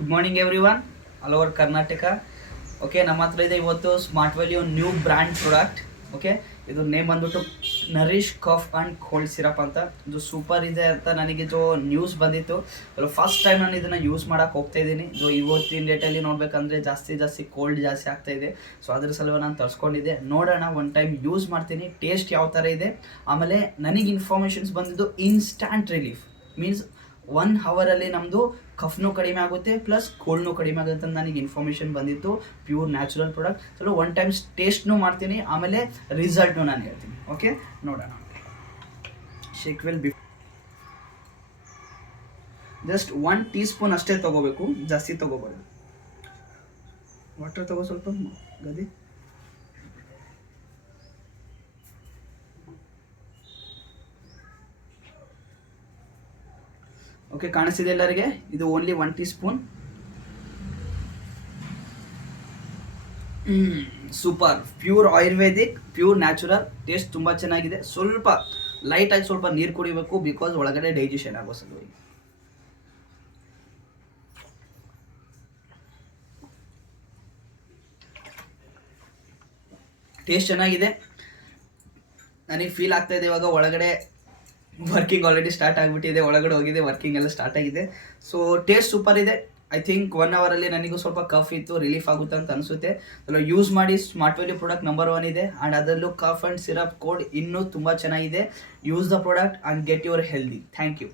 Good morning everyone all over Karnataka. Okay, ನಮ್ಮ ಹತ್ರ ಇದೆ ಇವತ್ತು smart value new brand product. Okay, ಇದು ನೇಮ್ ಬಂದ್ಬಿಟ್ಟು nourish cough and cold syrup ಅಂತ. ಇದು ಸೂಪರ್ ಇದೆ ಅಂತ ನನಗಿದು ನ್ಯೂಸ್ ಬಂದಿತ್ತು. ಫಸ್ಟ್ ಟೈಮ್ ನಾನು ಇದನ್ನು ಯೂಸ್ ಮಾಡೋಕೆ ಹೋಗ್ತಾ ಇದ್ದೀನಿ. ಇದು ಇವತ್ತಿನ ಡೇಟಲ್ಲಿ ನೋಡಬೇಕಂದ್ರೆ ಜಾಸ್ತಿ ಕೋಲ್ಡ್ ಜಾಸ್ತಿ ಆಗ್ತಾ ಇದೆ. ಸೊ ಅದ್ರ ಸಲುವಾಗಿ ನಾನು ತರಿಸ್ಕೊಂಡಿದ್ದೆ. ನೋಡೋಣ, ಒನ್ ಟೈಮ್ ಯೂಸ್ ಮಾಡ್ತೀನಿ, ಟೇಸ್ಟ್ ಯಾವ ಥರ ಇದೆ. ಆಮೇಲೆ ನನಗೆ ಇನ್ಫಾರ್ಮೇಷನ್ಸ್ ಬಂದಿದ್ದು ಇನ್ಸ್ಟ್ಯಾಂಟ್ ರಿಲೀಫ್ ಮೀನ್ಸ್ 1 ಅವರಲ್ಲಿ ನಮ್ಮದು ಕಫ್ನೂ ಕಡಿಮೆ ಆಗುತ್ತೆ ಪ್ಲಸ್ ಕೋಲ್ಡ್ನೂ ಕಡಿಮೆ ಆಗುತ್ತೆ ಅಂತ ನನಗೆ ಇನ್ಫಾರ್ಮೇಷನ್ ಬಂದಿತ್ತು. Pure natural product. ಚಲೋ ಒನ್ ಟೈಮ್ ಟೇಸ್ಟ್ನೂ ಮಾಡ್ತೀನಿ, ಆಮೇಲೆ ರಿಸಲ್ಟ್ನೂ ನಾನು ಹೇಳ್ತೀನಿ. ಓಕೆ, ನೋಡೋಣ. Shake well before just 1 teaspoon ಅಷ್ಟೇ ತೊಗೋಬೇಕು, ಜಾಸ್ತಿ ತೊಗೋಬಾರ್ದು. ವಾಟರ್ ತೊಗೋ ಸ್ವಲ್ಪ ಗದಿ. ಓಕೆ, ಕಾಣಿಸ್ತಿದೆ ಎಲ್ಲರಿಗೆ. ಇದು only 1 tea spoon. Super, pure Ayurvedic, pure natural, taste ತುಂಬ ಚೆನ್ನಾಗಿದೆ. ಸ್ವಲ್ಪ ಲೈಟಾಗಿ ಸ್ವಲ್ಪ ನೀರು ಕುಡಿಬೇಕು, ಬಿಕಾಸ್ ಒಳಗಡೆ ಡೈಜೆಷನ್ ಆಗೋ ಸಲುವಾಗಿ. ಟೇಸ್ಟ್ ಚೆನ್ನಾಗಿದೆ. ನನಗೆ ಫೀಲ್ ಆಗ್ತಾ ಇದೆ ಇವಾಗ ಒಳಗಡೆ ವರ್ಕಿಂಗ್ ಆಲ್ರೆಡಿ ಸ್ಟಾರ್ಟ್ ಆಗಿಬಿಟ್ಟಿದೆ. ಒಳಗಡೆ ಹೋಗಿದೆ, ವರ್ಕಿಂಗ್ ಎಲ್ಲ ಸ್ಟಾರ್ಟ್ ಆಗಿದೆ. ಸೊ ಟೇಸ್ಟ್ ಸೂಪರ್ ಇದೆ. ಐ ಥಿಂಕ್ 1 ಅವರಲ್ಲಿ ನನಗೂ ಸ್ವಲ್ಪ ಕಫ್ ಇತ್ತು, ರಿಲೀಫ್ ಆಗುತ್ತೆ ಅಂತ ಅನಿಸುತ್ತೆ. ಯೂಸ್ ಮಾಡಿ. ಸ್ಮಾರ್ಟ್ ವ್ಯಾಲ್ಯೂ ಪ್ರಾಡಕ್ಟ್ ನಂಬರ್ 1 ಇದೆ. ಆ್ಯಂಡ್ ಅದರಲ್ಲೂ ಕಫ್ ಆ್ಯಂಡ್ ಸಿರಪ್ ಕೋಡ್ ಇನ್ನೂ ತುಂಬ ಚೆನ್ನಾಗಿದೆ. Use the product and get your healthy. Thank you.